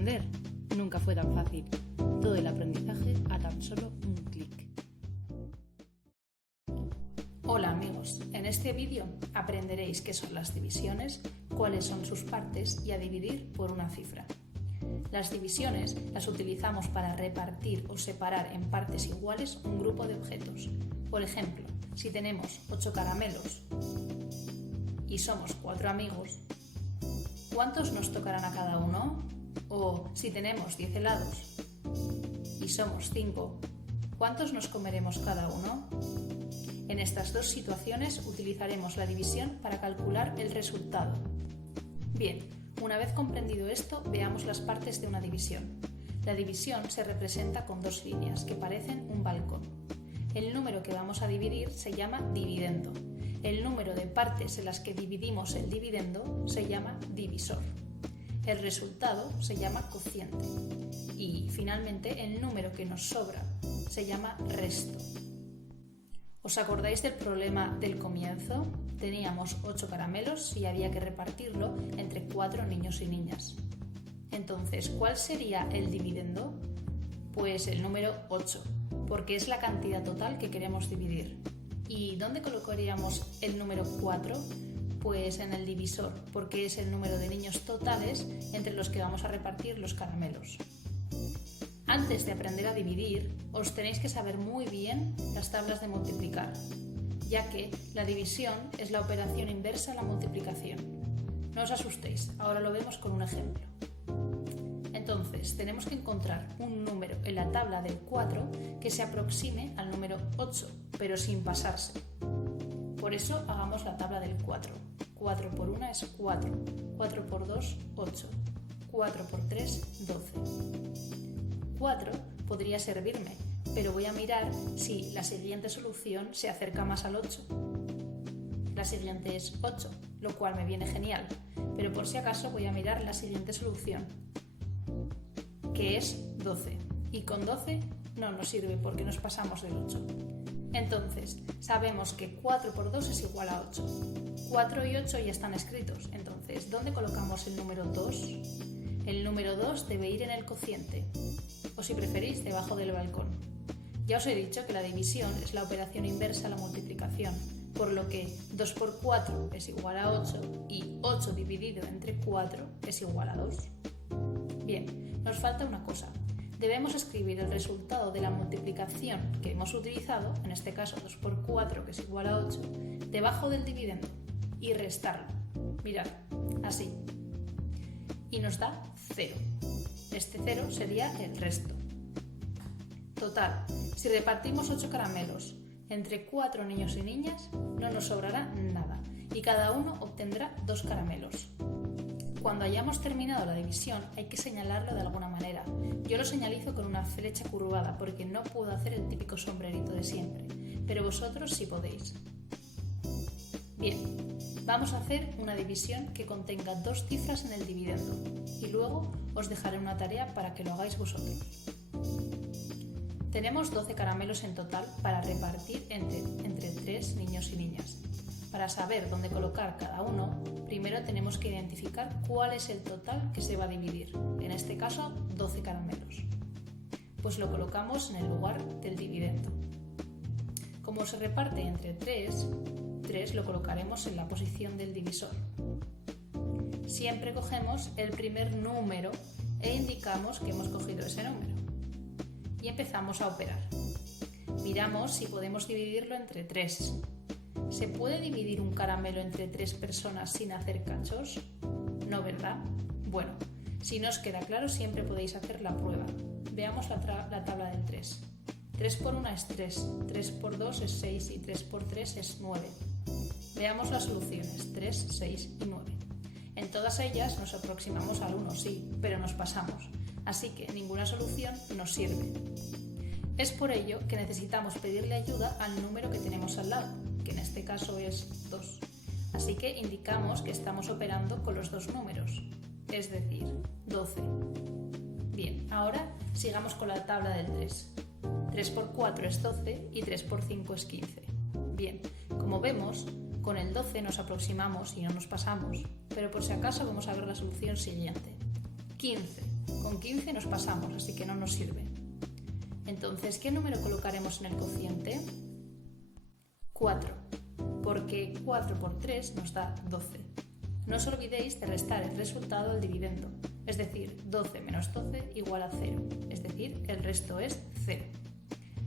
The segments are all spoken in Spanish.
Aprender nunca fue tan fácil. Todo el aprendizaje a tan solo un clic. Hola amigos, en este vídeo aprenderéis qué son las divisiones, cuáles son sus partes y a dividir por una cifra. Las divisiones las utilizamos para repartir o separar en partes iguales un grupo de objetos. Por ejemplo, si tenemos 8 caramelos y somos 4 amigos, ¿cuántos nos tocarán a cada uno? O si tenemos 10 helados y somos 5, ¿cuántos nos comeremos cada uno? En estas dos situaciones utilizaremos la división para calcular el resultado. Bien, una vez comprendido esto, veamos las partes de una división. La división se representa con dos líneas que parecen un balcón. El número que vamos a dividir se llama dividendo. El número de partes en las que dividimos el dividendo se llama divisor. El resultado se llama cociente. Y, finalmente, el número que nos sobra se llama resto. ¿Os acordáis del problema del comienzo? Teníamos 8 caramelos y había que repartirlo entre 4 niños y niñas. Entonces, ¿cuál sería el dividendo? Pues el número 8, porque es la cantidad total que queremos dividir. ¿Y dónde colocaríamos el número 4? Pues en el divisor, porque es el número de niños totales entre los que vamos a repartir los caramelos. Antes de aprender a dividir, os tenéis que saber muy bien las tablas de multiplicar, ya que la división es la operación inversa a la multiplicación. No os asustéis, ahora lo vemos con un ejemplo. Entonces, tenemos que encontrar un número en la tabla del 4 que se aproxime al número 8, pero sin pasarse. Por eso hagamos la tabla del 4. 4 por 1 es 4, 4 por 2, 8, 4 por 3, 12. 4 podría servirme, pero voy a mirar si la siguiente solución se acerca más al 8. La siguiente es 8, lo cual me viene genial, pero por si acaso voy a mirar la siguiente solución, que es 12. Y con 12 no nos sirve porque nos pasamos del 8. Entonces, sabemos que 4 por 2 es igual a 8. 4 y 8 ya están escritos, entonces, ¿dónde colocamos el número 2? El número 2 debe ir en el cociente, o si preferís, debajo del balcón. Ya os he dicho que la división es la operación inversa a la multiplicación, por lo que 2 por 4 es igual a 8 y 8 dividido entre 4 es igual a 2. Bien, nos falta una cosa. Debemos escribir el resultado de la multiplicación que hemos utilizado, en este caso 2 por 4 que es igual a 8, debajo del dividendo y restarlo. Mirad, así. Y nos da 0. Este 0 sería el resto. Total, si repartimos 8 caramelos entre 4 niños y niñas, no nos sobrará nada y cada uno obtendrá 2 caramelos. Cuando hayamos terminado la división hay que señalarlo de alguna manera. Yo lo señalizo con una flecha curvada porque no puedo hacer el típico sombrerito de siempre, pero vosotros sí podéis. Bien, vamos a hacer una división que contenga 2 cifras en el dividendo y luego os dejaré una tarea para que lo hagáis vosotros. Tenemos 12 caramelos en total para repartir entre 3 niños y niñas. Para saber dónde colocar cada uno, primero tenemos que identificar cuál es el total que se va a dividir, en este caso 12 caramelos. Pues lo colocamos en el lugar del dividendo. Como se reparte entre 3 lo colocaremos en la posición del divisor. Siempre cogemos el primer número e indicamos que hemos cogido ese número. Y empezamos a operar. Miramos si podemos dividirlo entre 3. ¿Se puede dividir un caramelo entre 3 personas sin hacer cachos? No, ¿verdad? Bueno, si no os queda claro, siempre podéis hacer la prueba. Veamos la tabla del 3. 3 por 1 es 3, 3 por 2 es 6 y 3 por 3 es 9. Veamos las soluciones, 3, 6 y 9. En todas ellas nos aproximamos al 1, sí, pero nos pasamos. Así que ninguna solución nos sirve. Es por ello que necesitamos pedirle ayuda al número que tenemos al lado, que en este caso es 2. Así que indicamos que estamos operando con los dos números, es decir, 12. Bien, ahora sigamos con la tabla del 3. 3 por 4 es 12 y 3 por 5 es 15. Bien, como vemos, con el 12 nos aproximamos y no nos pasamos, pero por si acaso vamos a ver la solución siguiente. 15. Con 15 nos pasamos, así que no nos sirve. Entonces, ¿qué número colocaremos en el cociente? 4, porque 4 por 3 nos da 12. No os olvidéis de restar el resultado al dividendo, es decir, 12 menos 12 igual a 0, es decir, el resto es 0.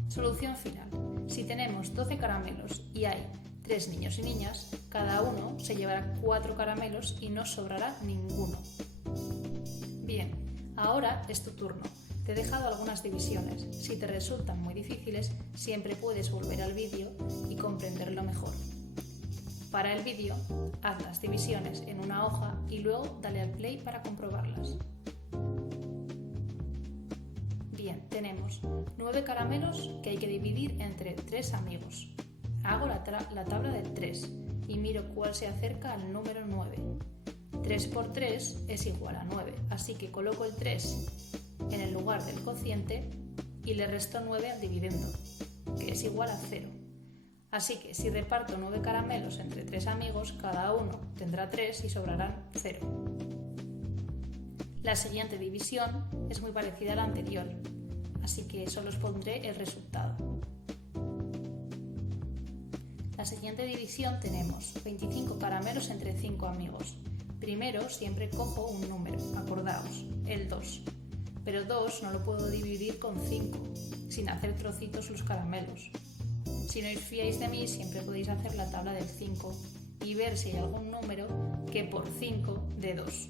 Solución final. Si tenemos 12 caramelos y hay 3 niños y niñas, cada uno se llevará 4 caramelos y no sobrará ninguno. Bien, ahora es tu turno. Te he dejado algunas divisiones. Si te resultan muy difíciles, siempre puedes volver al vídeo y comprenderlo mejor. Para el vídeo, haz las divisiones en una hoja y luego dale al play para comprobarlas. Bien, tenemos 9 caramelos que hay que dividir entre 3 amigos. Hago la tabla del 3 y miro cuál se acerca al número 9. 3 por 3 es igual a 9, así que coloco el 3 en el lugar del cociente y le resto 9 al dividendo, que es igual a 0. Así que si reparto 9 caramelos entre 3 amigos, cada uno tendrá 3 y sobrarán 0. La siguiente división es muy parecida a la anterior, así que solo os pondré el resultado. La siguiente división tenemos 25 caramelos entre 5 amigos. Primero siempre cojo un número, acordaos, el 2. Pero 2 no lo puedo dividir con 5, sin hacer trocitos los caramelos. Si no os fiáis de mí, siempre podéis hacer la tabla del 5 y ver si hay algún número que por 5 dé 2.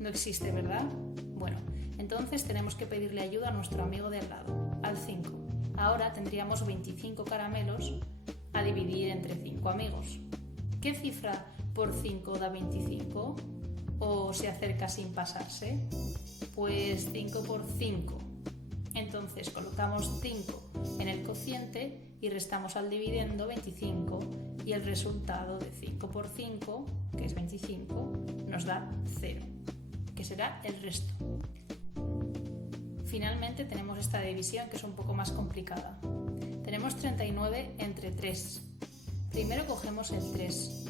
No existe, ¿verdad? Bueno, entonces tenemos que pedirle ayuda a nuestro amigo de al lado, al 5. Ahora tendríamos 25 caramelos a dividir entre 5 amigos. ¿Qué cifra por 5 da 25? ¿O se acerca sin pasarse? Pues 5 por 5. Entonces colocamos 5 en el cociente y restamos al dividendo 25 y el resultado de 5 por 5, que es 25, nos da 0, que será el resto. Finalmente tenemos esta división que es un poco más complicada. Tenemos 39 entre 3. Primero cogemos el 3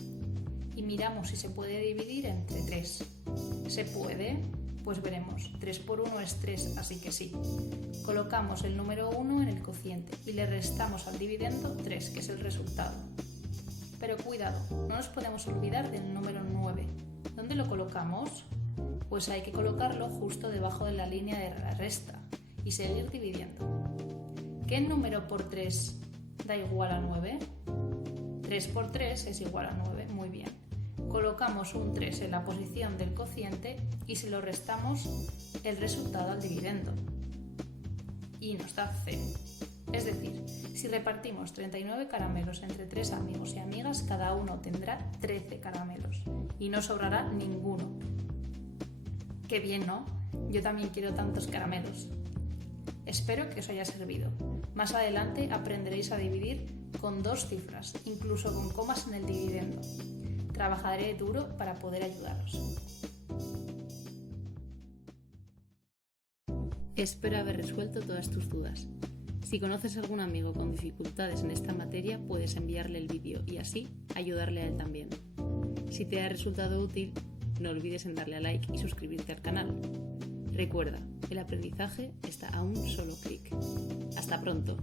y miramos si se puede dividir entre 3. ¿Se puede? Pues veremos. 3 por 1 es 3, así que sí. Colocamos el número 1 en el cociente y le restamos al dividendo 3, que es el resultado. Pero cuidado, no nos podemos olvidar del número 9. ¿Dónde lo colocamos? Pues hay que colocarlo justo debajo de la línea de la resta y seguir dividiendo. ¿Qué número por 3 da igual a 9? 3 por 3 es igual a 9, muy bien. Colocamos un 3 en la posición del cociente y se lo restamos el resultado al dividendo. Y nos da 0. Es decir, si repartimos 39 caramelos entre 3 amigos y amigas, cada uno tendrá 13 caramelos y no sobrará ninguno. Qué bien, ¿no? Yo también quiero tantos caramelos. Espero que os haya servido. Más adelante aprenderéis a dividir con 2 cifras, incluso con comas en el dividendo. Trabajaré duro para poder ayudaros. Espero haber resuelto todas tus dudas. Si conoces a algún amigo con dificultades en esta materia, puedes enviarle el vídeo y así ayudarle a él también. Si te ha resultado útil, no olvides en darle a like y suscribirte al canal. Recuerda, el aprendizaje está a un solo clic. ¡Hasta pronto!